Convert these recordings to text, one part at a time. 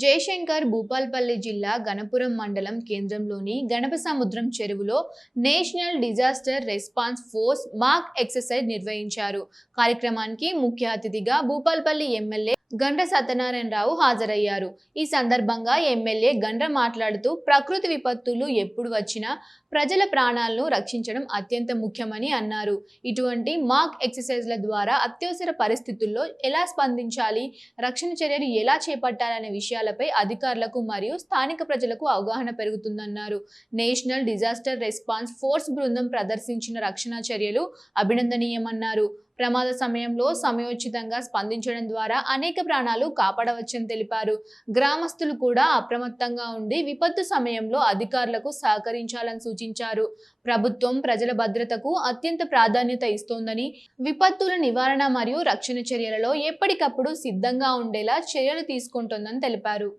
జయశంకర్ భూపాల్పల్లి జిల్లా గణపురం మండలం కేంద్రంలోని గణపసముద్రం చెరువులో నేషనల్ డిజాస్టర్ రెస్పాన్స్ ఫోర్స్ మాక్ ఎక్సర్సైజ్ నిర్వహించారు. కార్యక్రమానికి ముఖ్య అతిథిగా భూపాల్పల్లి ఎమ్మెల్యే గండ్ర సత్యనారాయణరావు హాజరయ్యారు. ఈ సందర్భంగా ఎమ్మెల్యే గండ్ర మాట్లాడుతూ ప్రకృతి విపత్తులు ఎప్పుడు వచ్చినా ప్రజల ప్రాణాలను రక్షించడం అత్యంత ముఖ్యమని అన్నారు. ఇటువంటి మాక్ ఎక్సర్సైజ్ల ద్వారా అత్యవసర పరిస్థితుల్లో ఎలా స్పందించాలి, రక్షణ చర్యలు ఎలా చేపట్టాలనే విషయాలపై అధికారులకు మరియు స్థానిక ప్రజలకు అవగాహన పెరుగుతుందన్నారు. నేషనల్ డిజాస్టర్ రెస్పాన్స్ ఫోర్స్ బృందం ప్రదర్శించిన రక్షణ చర్యలు అభినందనీయమన్నారు. ప్రమాద సమయంలో సమయోచితంగా స్పందించడం ద్వారా అనేక ప్రాణాలు కాపాడవచ్చని తెలిపారు. గ్రామస్తులు కూడా అప్రమత్తంగా ఉండి విపత్తు సమయంలో అధికారులకు సహకరించాలని సూచించారు. ప్రభుత్వం ప్రజల భద్రతకు అత్యంత ప్రాధాన్యత ఇస్తోందని, విపత్తుల నివారణ మరియు రక్షణ చర్యలలో ఎప్పటికప్పుడు సిద్ధంగా ఉండేలా చర్యలు తీసుకుంటోందని తెలిపారు.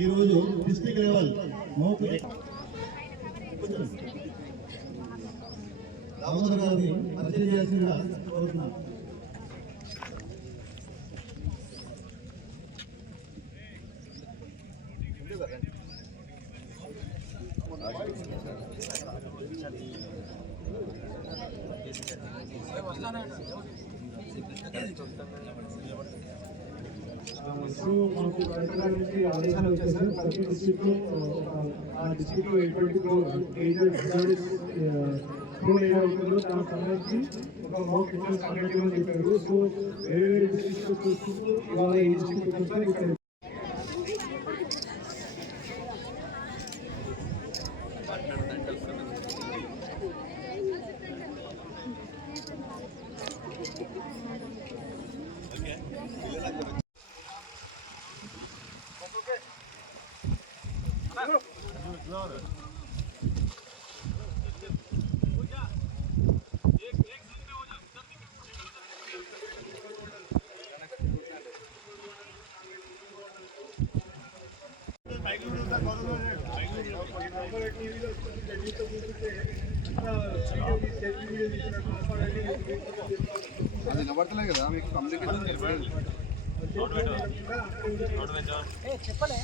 ఈ రోజు డిస్ట్రిక్ట్ లెవెల్ దామోదర్ గారిని పరిచయం చేయాల్సిందిగా కోరుతున్నాను. మనకు కలెక్టర్ నుంచి ఆదేశాలు వచ్చేసారు. ప్రతి డిస్ట్రిక్ట్ ఆ డిస్ట్రిక్ట్ ఎటువంటి ఏరియా ఉంటుందో దానికి సంబంధించి ఒక మోక్ ఎక్సర్సైజ్ కండక్ట్ చేయమని చెప్పారు. సో వేరే వేరే డిస్ట్రిక్ట్ చూసుకుంటూ ఇవాళ ఈ డిస్ట్రిక్ట్ వచ్చారు. ఇక్కడ అది నిలబడతలే కదా మీకు కమ్యూనికేషన్ చెప్పలే